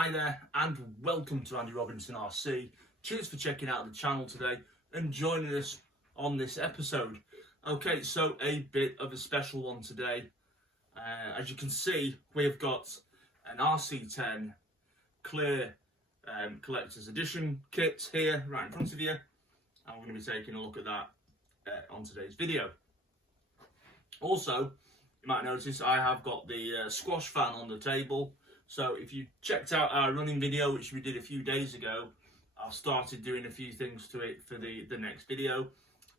Hi there and welcome to Andy Robinson RC. Cheers for checking out the channel today and joining us on this episode. Okay, so a bit of a special one today. As you can see, we've got an RC10 clear collector's edition kit here right in front of you, and we're going to be taking a look at that on today's video. Also, you might notice I have got the squash fan on the table. So if you checked out our running video, which we did a few days ago, I've started doing a few things to it for the next video.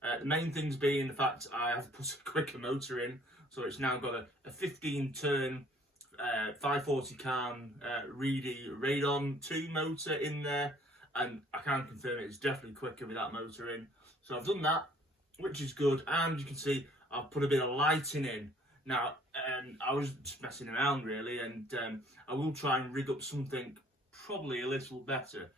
The main things being the fact I have put a quicker motor in, so it's now got a 15 turn 540 can Reedy Radon 2 motor in there, and I can confirm it's definitely quicker with that motor in. So I've done that, which is good, and you can see I've put a bit of lighting in. Now, I was just messing around really, and I will try and rig up something probably a little better.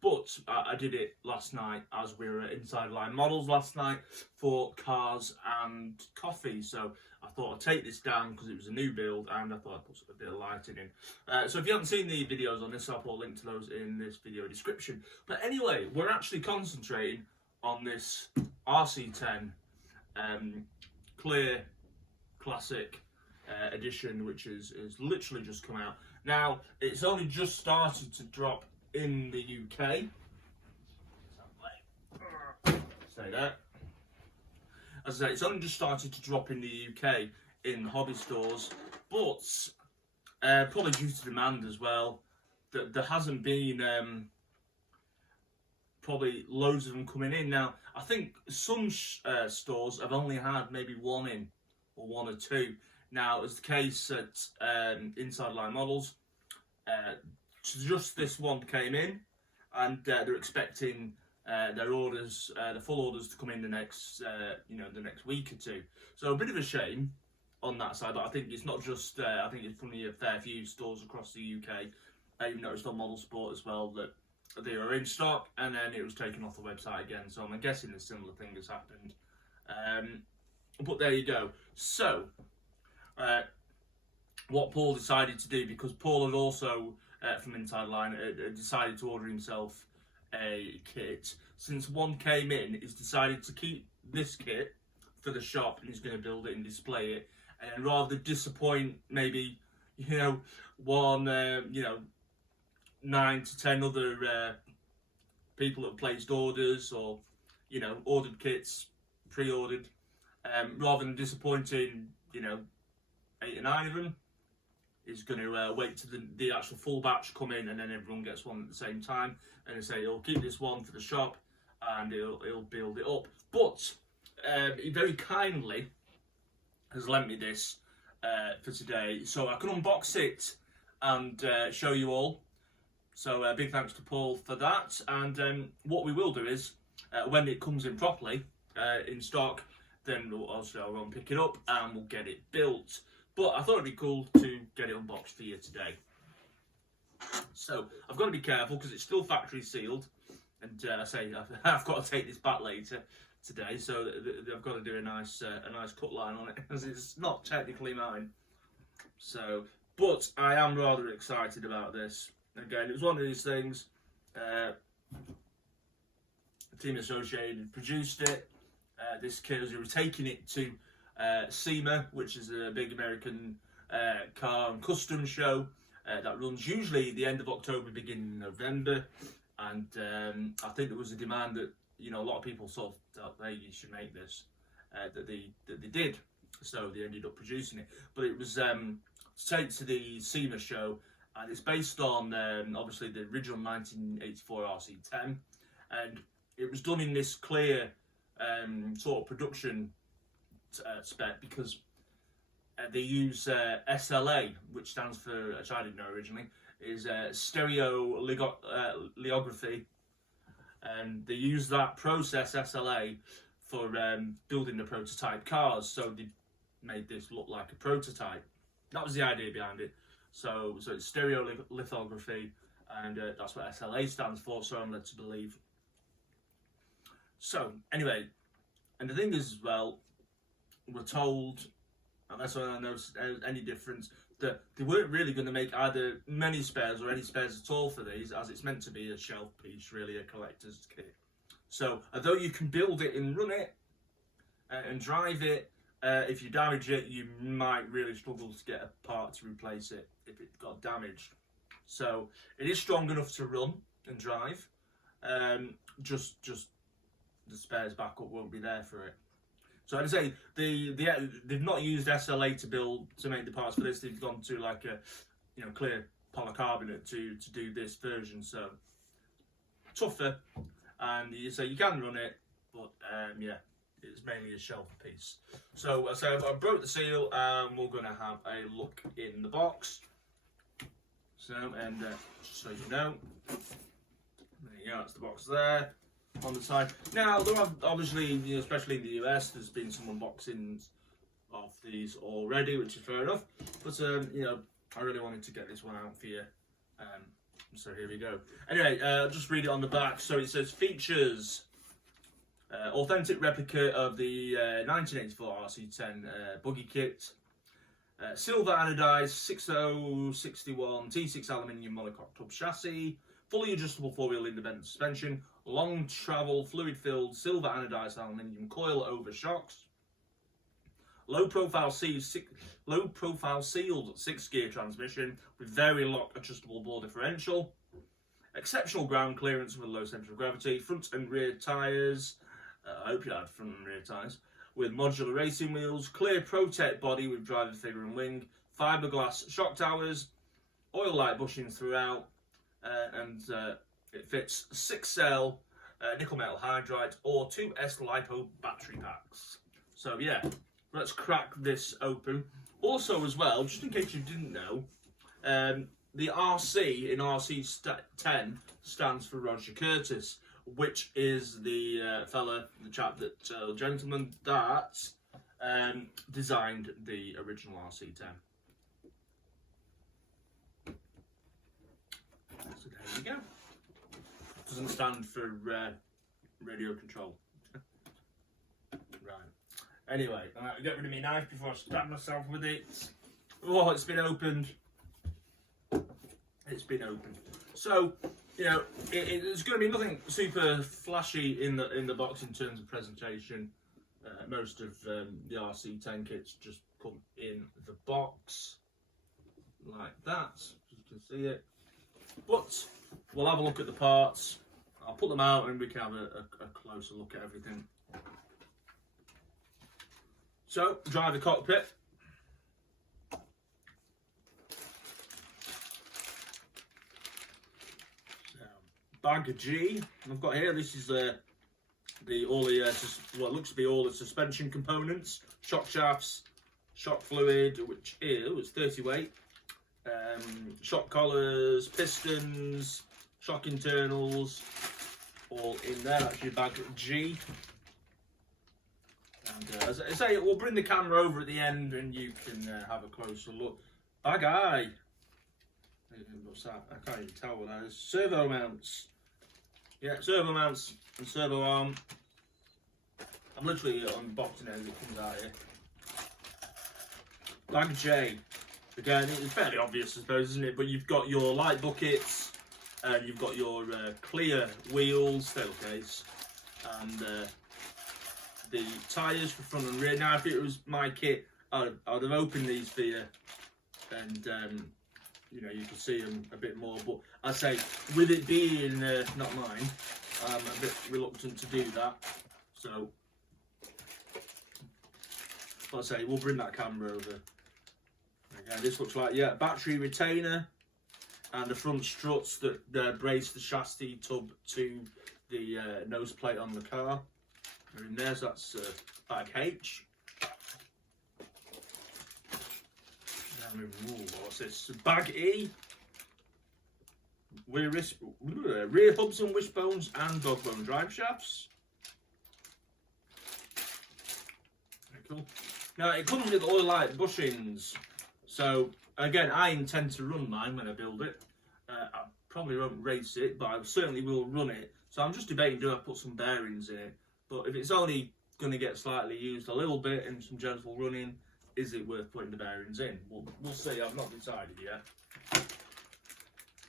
But I did it last night as we were at Inside Line Models last night for cars and coffee. So I thought I'd take this down because it was a new build, and I thought I'd put a bit of lighting in. So if you haven't seen the videos on this, I'll put a link to those in this video description. But anyway, we're actually concentrating on this RC10 clear classic edition, which is literally just come out. Now, it's only just started to drop in the UK. Stay there. As I say, it's only just started to drop in the UK in hobby stores, but probably due to demand as well, there hasn't been probably loads of them coming in. Now, I think some stores have only had maybe one in, or one or two. Now, as the case at Inside Line Models, just this one came in, and they're expecting their orders, the full orders, to come in the next, the next week or two. So a bit of a shame on that side. But I think it's not just. I think it's probably a fair few stores across the UK. You've noticed on Model Sport as well that they are in stock, and then it was taken off the website again. So I'm guessing a similar thing has happened. But there you go. So, what Paul decided to do, because Paul had also, from Inside Line, decided to order himself a kit. Since one came in, he's decided to keep this kit for the shop, and he's going to build it and display it. And rather than disappoint maybe, one, 9 to 10 other people that have placed orders, or, ordered kits, pre-ordered, rather than disappointing, 8 or 9 of them, is going to wait till the actual full batch come in, and then everyone gets one at the same time, and they say he'll keep this one for the shop and he'll build it up. But he very kindly has lent me this for today, so I can unbox it and show you all. So big thanks to Paul for that. And what we will do is, when it comes in properly in stock, then I'll go and pick it up and we'll get it built. But I thought it'd be cool to get it unboxed for you today. So I've got to be careful because it's still factory sealed, and I say I've got to take this back later today, so I've got to do a nice cut line on it because it's not technically mine. So, but I am rather excited about this. Again, it was one of these things. The Team Associated produced it. This kit, we were taking it to SEMA, which is a big American car and custom show that runs usually the end of October, beginning of November. And I think there was a demand that a lot of people sort of thought, hey, you should make this, that they did. So they ended up producing it. But it was to take to the SEMA show, and it's based on obviously the original 1984 RC10, and it was done in this clear sort of production spec, because they use SLA, which stands for, which I didn't know originally, is stereo lithography, and they use that process, SLA, for building the prototype cars. So they made this look like a prototype. That was the idea behind it. So it's stereo lithography, and that's what SLA stands for, so I'm led to believe. So anyway, and the thing is as well, we're told, unless I notice any difference, that they weren't really going to make either many spares or any spares at all for these, as it's meant to be a shelf piece, really a collector's kit. So although you can build it and run it and drive it, if you damage it, you might really struggle to get a part to replace it if it got damaged. So it is strong enough to run and drive. Just the spares backup won't be there for it. So I'd say they've not used SLA to make the parts for this. They've gone to like a clear polycarbonate to do this version. So tougher, and you say you can run it, but yeah, it's mainly a shelf piece. So I broke the seal, and we're gonna have a look in the box. So just so you know, there you go. That's the box there. On the side. Now, there are obviously, especially in the US, there's been some unboxings of these already, which is fair enough. But I really wanted to get this one out for you. So here we go. Anyway, just read it on the back. So it says features: authentic replica of the 1984 RC10 buggy kit, silver anodized 6061 T6 aluminium monocoque tub chassis, fully adjustable four-wheel independent suspension, long travel fluid-filled silver anodized aluminium coil over shocks, low profile sealed 6-gear transmission with very lock adjustable ball differential, exceptional ground clearance with a low centre of gravity, front and rear tyres. I hope you had front and rear tyres with modular racing wheels, clear Protect body with driver figure and wing, fiberglass shock towers, oil light bushings throughout. And it fits 6-cell nickel metal hydride or 2S LiPo battery packs. So yeah, let's crack this open. Also as well, just in case you didn't know, the RC in RC10 stands for Roger Curtis, which is the gentleman that designed the original RC10. So there you go. Doesn't stand for radio control. Right. Anyway, get rid of my knife before I stab myself with it. Oh, it's been opened. It's been opened. So, it's going to be nothing super flashy in the box in terms of presentation. Most of the RC10 kits just come in the box like that, as you can see it. But we'll have a look at the parts. I'll put them out and we can have a closer look at everything. So, driver cockpit. So, bag G. I've got here. This is what looks to be all the suspension components, shock shafts, shock fluid, which is 30 weight. Shock collars, pistons, shock internals, all in there. That's your bag G. And as I say, we'll bring the camera over at the end and you can have a closer look. Bag I. What's that? I can't even tell what that is. Servo mounts. Yeah, servo mounts and servo arm. I'm literally unboxing it as it comes out here. Bag J. Again, it's fairly obvious, I suppose, isn't it? But you've got your light buckets, and you've got your clear wheels, tail case, and the tyres for front and rear. Now, if it was my kit, I'd have opened these for you, and you can see them a bit more. But I say, with it being not mine, I'm a bit reluctant to do that. So, let's say we'll bring that camera over. Again, this looks like battery retainer and the front struts that brace the chassis tub to the nose plate on the car. And in there, so that's bag H. What's this? Bag E. Rear hubs and wishbones and dog bone drive shafts. Very cool. Now it comes with oil light bushings. So again, I intend to run mine when I build it. I probably won't race it, but I certainly will run it. So I'm just debating, do I put some bearings in it? But if it's only going to get slightly used a little bit and some gentle running, is it worth putting the bearings in? We'll see. I've not decided yet.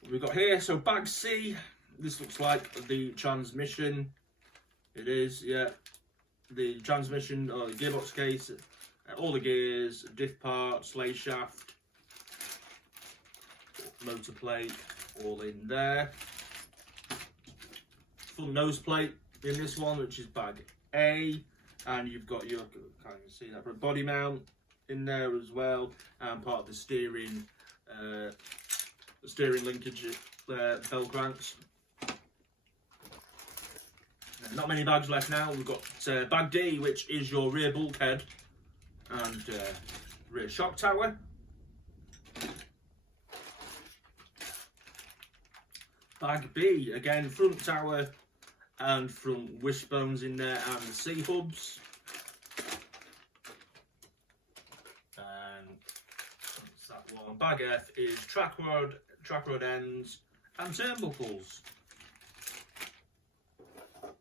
What we've got here, so bag C. This looks like the transmission. It is, yeah. The transmission, or the gearbox case, all the gears, diff parts, sleigh shaft, motor plate, all in there. Full nose plate in this one, which is bag A, and you've got your, can't even see that, but body mount in there as well, and part of the steering linkage bell cranks. Not many bags left now. We've got bag D, which is your rear bulkhead and rear shock tower. Bag B, again, front tower and front wishbones in there, and the C-hubs. And what's that one? Bag F is track rod ends and turnbuckles. And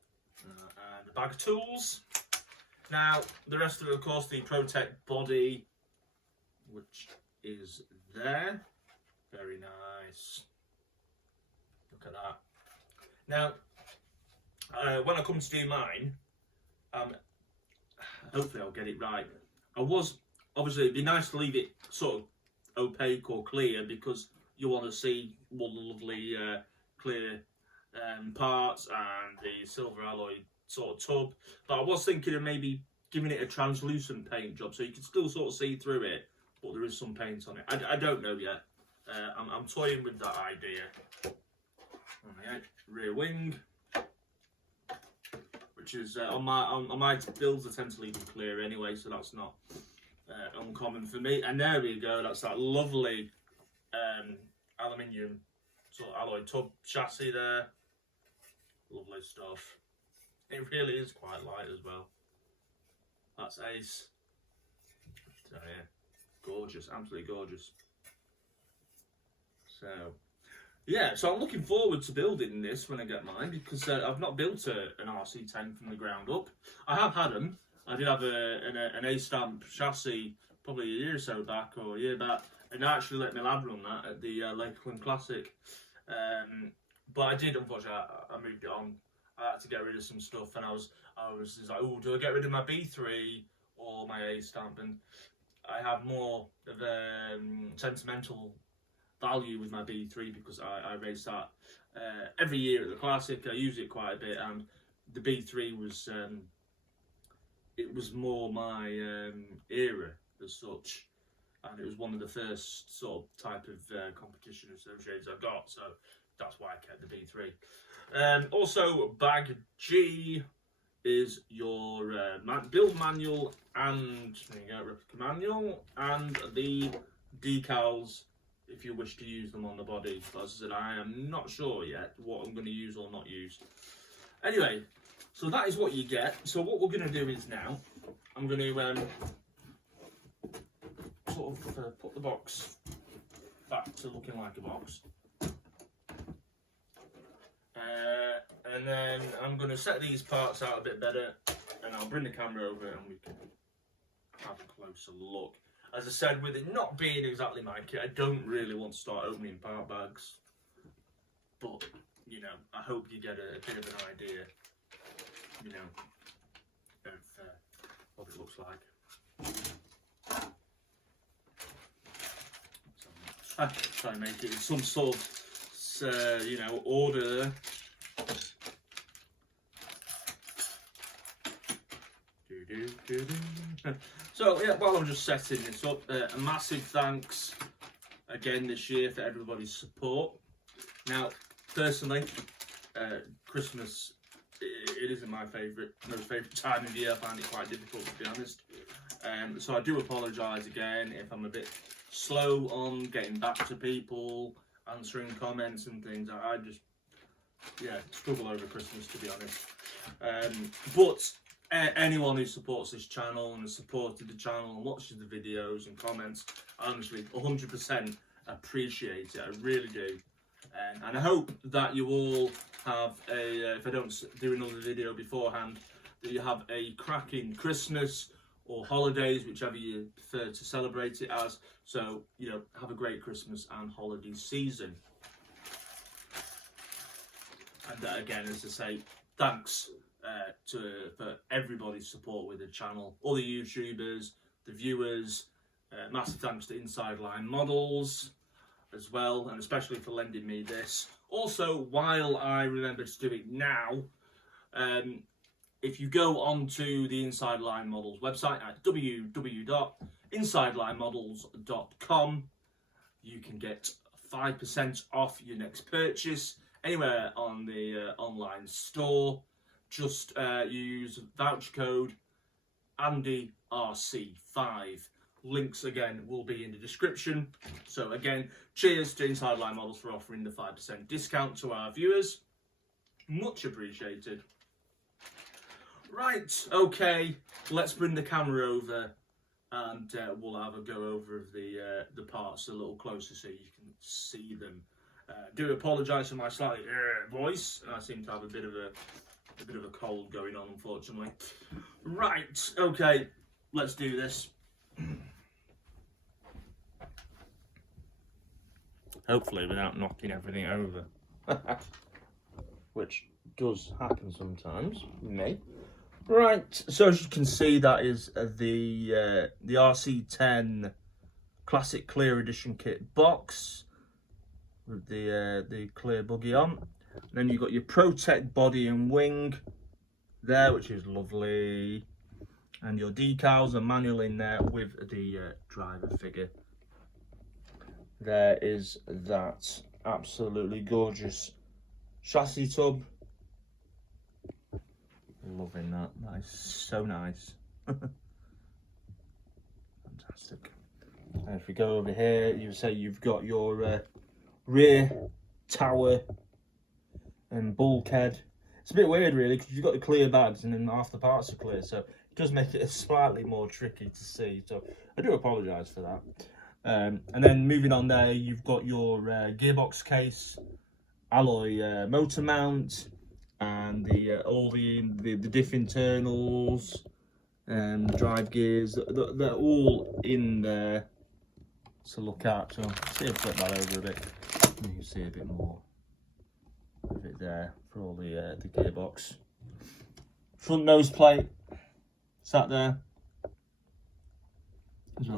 a bag of tools. Now, the rest of it, of course, the Protect body, which is there. Very nice. Look at that. Now, when I come to do mine, hopefully I'll get it right. Obviously, it'd be nice to leave it sort of opaque or clear, because you want to see all the lovely clear parts and the silver alloy sort of tub. But I was thinking of maybe giving it a translucent paint job, so you can still sort of see through it, but there is some paint on it. I don't know yet. I'm toying with that idea. Alright, rear wing, which is on my builds, I tend to leave them clear anyway, so that's not uncommon for me. And there we go. That's that lovely aluminium sort of alloy tub chassis there. Lovely stuff. It really is quite light as well. That's ace. So yeah, gorgeous, absolutely gorgeous. So yeah, so I'm looking forward to building this when I get mine, because I've not built an RC10 from the ground up. I have had them. I did have an A-stamp chassis probably a year or so back, or a year back, and I actually let my lad run that at the Lakeland Classic. But I did, unfortunately, I moved it on. I had to get rid of some stuff, and I was just like, oh, do I get rid of my B3 or my A-stamp? And I have more of a sentimental value with my B3, because I race that every year at the Classic. I use it quite a bit, and the B3 was it was more my era as such, and it was one of the first sort of type of competition associations I got, so that's why I kept the B3. Also, bag G is your build manual, and there you go, replica manual, and the decals if you wish to use them on the body. But as I said, I am not sure yet what I'm going to use or not use. Anyway, so that is what you get. So what we're going to do is now, I'm going to sort of put the box back to looking like a box. And then I'm going to set these parts out a bit better, and I'll bring the camera over and we can have a closer look. As I said, with it not being exactly my kit, I don't really want to start opening part bags. But, you know, I hope you get a bit of an idea, you know, of what it looks like. So try and make it in some sort of, you know, order. So yeah, while I'm just setting this up, a massive thanks again this year for everybody's support. Now, personally, Christmas, it isn't my most favourite time of year. I find it quite difficult, to be honest. So I do apologise again if I'm a bit slow on getting back to people, answering comments and things. I just, yeah, struggle over Christmas, to be honest. But anyone who supports this channel and has supported the channel and watches the videos and comments, honestly, 100% appreciate it. I really do. And I hope that you all have a, if I don't do another video beforehand, that you have a cracking Christmas or holidays, whichever you prefer to celebrate it as. So, you know, have a great Christmas and holiday season. And again, as I say, thanks for everybody's support with the channel, all the YouTubers, the viewers. Massive thanks to Inside Line Models as well, and especially for lending me this. Also, while I remember to do it now, if you go onto the Inside Line Models website at www.insidelinemodels.com, you can get 5% off your next purchase anywhere on the online store. Just use voucher code AndyRC5. Links again will be in the description. So again, cheers to Inside Line Models for offering the 5% discount to our viewers. Much appreciated. Right, okay, let's bring the camera over and we'll have a go over of the parts a little closer so you can see them. Do apologise for my slightly voice. I seem to have a bit of a cold going on, unfortunately. Right, okay, let's do this. Hopefully without knocking everything over, which does happen sometimes, me. Right, so as you can see, that is the RC10 Classic Clear Edition kit box with the clear buggy on. And then you've got your Protect body and wing there, which is lovely, and your decals and manual in there with the driver figure. There is that absolutely gorgeous chassis tub. Loving that. That is so nice. Fantastic. And if we go over here, you say you've got your rear tower and bulkhead. It's a bit weird really, because you've got the clear bags and then half the parts are clear, so it does make it slightly more tricky to see. So I do apologise for that. And then moving on there, you've got your gearbox case, alloy motor mount, and all the diff internals, drive gears. They're all in there to look at. So see if I flip that over a bit, and you can see a bit more of it there for all the gearbox. Front nose plate sat there.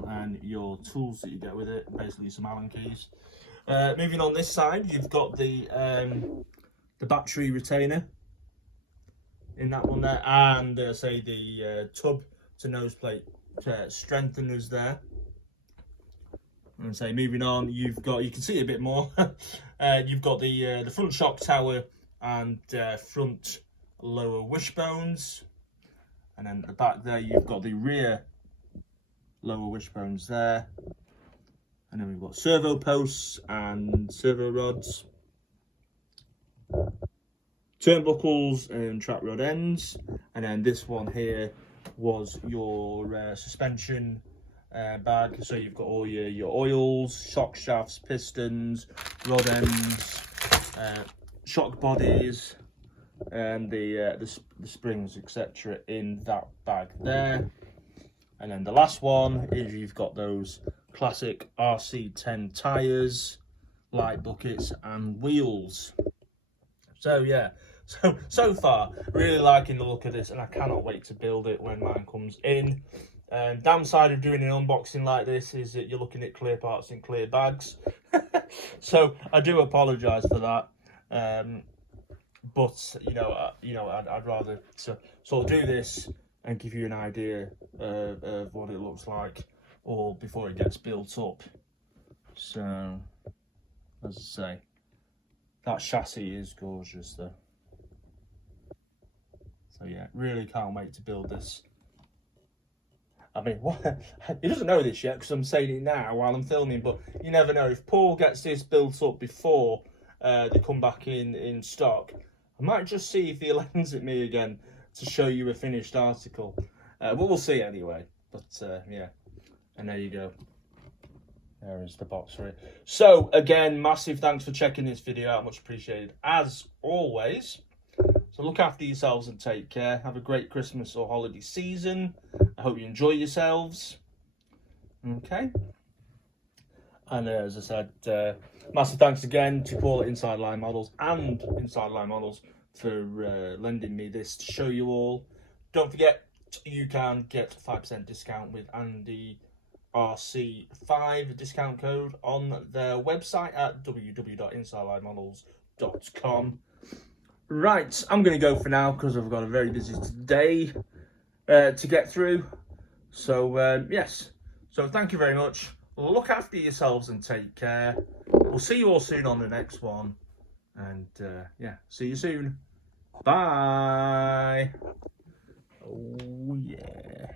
And your tools that you get with it, basically some Allen keys. Moving on this side, you've got the battery retainer in that one there, and say the tub to nose plate strengtheners there. And say moving on, you can see a bit more. You've got the front shock tower and front lower wishbones, and then at the back there you've got the rear lower wishbones there, and then we've got servo posts and servo rods, turnbuckles and trap rod ends, and then this one here was your suspension bag. So you've got all your oils, shock shafts, pistons, rod ends, shock bodies, and the springs, etc. in that bag there. And then the last one is you've got those classic RC10 tyres, light buckets and wheels. So yeah, so far really liking the look of this, and I cannot wait to build it when mine comes in. Downside of doing an unboxing like this is that you're looking at clear parts in clear bags. So I do apologise for that. But I'd rather sort of do this and give you an idea of what it looks like, or before it gets built up. So, as I say, that chassis is gorgeous though. So yeah, really can't wait to build this. I mean, he doesn't know this yet because I'm saying it now while I'm filming, but you never know. If Paul gets this built up before they come back in stock, I might just see if he lends it me again to show you a finished article. But we'll see anyway. But yeah, and there you go. There is the box for it. So again, massive thanks for checking this video out. Much appreciated as always. So look after yourselves and take care. Have a great Christmas or holiday season. I hope you enjoy yourselves. Okay. And as I said, massive thanks again to Paul at Inside Line Models and Inside Line Models for lending me this to show you all. Don't forget, you can get 5% discount with Andy RC5 discount code on their website at www.insidelinemodels.com. Right, I'm going to go for now because I've got a very busy day to get through. So, yes. So, thank you very much. Look after yourselves and take care. We'll see you all soon on the next one. And, yeah, see you soon. Bye. Oh, yeah.